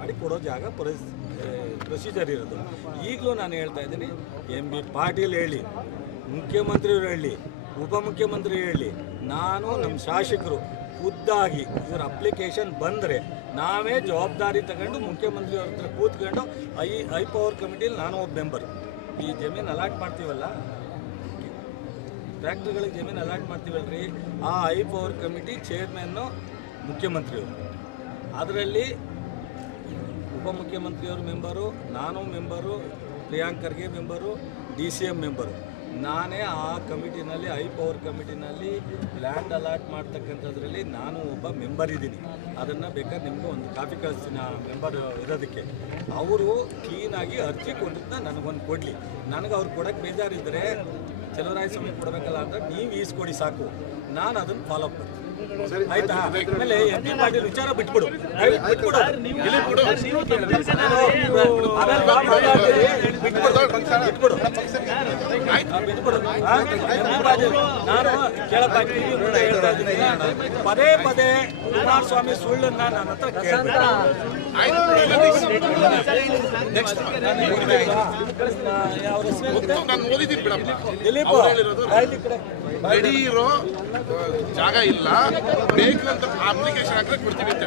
ಮಾಡಿ ಕೊಡೋ ಜಾಗ ಪ್ರೊಸೀಜರ್ ಇರೋದು. ಈಗಲೂ ನಾನು ಹೇಳ್ತಾ ಇದ್ದೀನಿ, ಎಂ ಬಿ ಪಾಟೀಲ್ ಹೇಳಿ, ಮುಖ್ಯಮಂತ್ರಿಯವರು ಹೇಳಿ, ಉಪಮುಖ್ಯಮಂತ್ರಿ ಹೇಳಿ, ನಾನು ನಮ್ಮ ಶಾಸಕರು ಖುದ್ದಾಗಿ ಇವ್ರ ಅಪ್ಲಿಕೇಶನ್ ಬಂದರೆ ನಾವೇ ಜವಾಬ್ದಾರಿ ತಗೊಂಡು ಮುಖ್ಯಮಂತ್ರಿಯವ್ರ ಹತ್ರ ಕೂತ್ಕೊಂಡು ಐ ಪವರ್ ಕಮಿಟಿಲಿ ನಾನು ಒಬ್ಬ ಮೆಂಬರ್. ಈ ಜಮೀನು ಅಲಾಟ್ ಮಾಡ್ತೀವಲ್ಲ, ಫ್ಯಾಕ್ಟ್ರಿಗಳಿಗೆ ಜಮೀನು ಅಲಾಟ್ ಮಾಡ್ತೀವಲ್ರಿ, ಆ ಐ ಪವರ್ ಕಮಿಟಿ ಚೇರ್ಮನ್ನು ಮುಖ್ಯಮಂತ್ರಿಯವರು. ಅದರಲ್ಲಿ ಉಪಮುಖ್ಯಮಂತ್ರಿಯವರು ಮೆಂಬರು, ನಾನು member, Priyank Kharge member, DCM member. ನಾನೇ ಆ ಕಮಿಟಿನಲ್ಲಿ, ಐ ಪವರ್ ಕಮಿಟಿನಲ್ಲಿ ಲ್ಯಾಂಡ್ ಅಲಾಟ್ ಮಾಡ್ತಕ್ಕಂಥದ್ರಲ್ಲಿ ನಾನು ಒಬ್ಬ ಮೆಂಬರ್ ಇದ್ದೀನಿ. ಅದನ್ನು ಬೇಕಾದ್ರೆ ನಿಮಗೂ ಒಂದು ಕಾಪಿ ಕಳಿಸ್ತೀನಿ ಆ ಮೆಂಬರ್ ಇರೋದಕ್ಕೆ. ಅವರು ಕ್ಲೀನಾಗಿ ಅರ್ಜಿ ಕೊಟ್ಟಿದ್ದನ್ನ ನನಗೊಂದು ಕೊಡಲಿ. ನನಗೆ ಅವ್ರು ಕೊಡೋಕ್ಕೆ ಬೇಜಾರಿದ್ದರೆ ಚಲುವರಾಯಸ್ವಾಮಿ ಕೊಡಬೇಕಲ್ಲ ಅಂದರೆ ನೀವು ಈಸ್ಕೊಡಿ ಸಾಕು, ನಾನು ಅದನ್ನು ಫಾಲೋ ಅಪ್ ಮಾಡ್ತೀನಿ. ಆಯ್ತಾ? ಆಮೇಲೆ ಎಂ ಬಿ ಪಾಟೀಲ್ ವಿಚಾರ ಬಿಟ್ಬಿಡು, ಬಿಟ್ಬಿಡು. ನಾನು ಕೇಳಪ್ಪ, ಹೇಳ್ತಾ ಇದ್ದೀನಿ, ಪದೇ ಪದೇ ಕುಮಾರಸ್ವಾಮಿ ಸುಳ್ಳನ್ನ ನನ್ನ ಹತ್ರ ರೆಡಿ ಇರೋ ಜಾಗ ಇಲ್ಲ, ಬೇಕು ಅಂತ ಅಪ್ಲಿಕೇಶನ್ ಹಾಕಿ ಕೊಡ್ತೀವಿ ಅಂತ.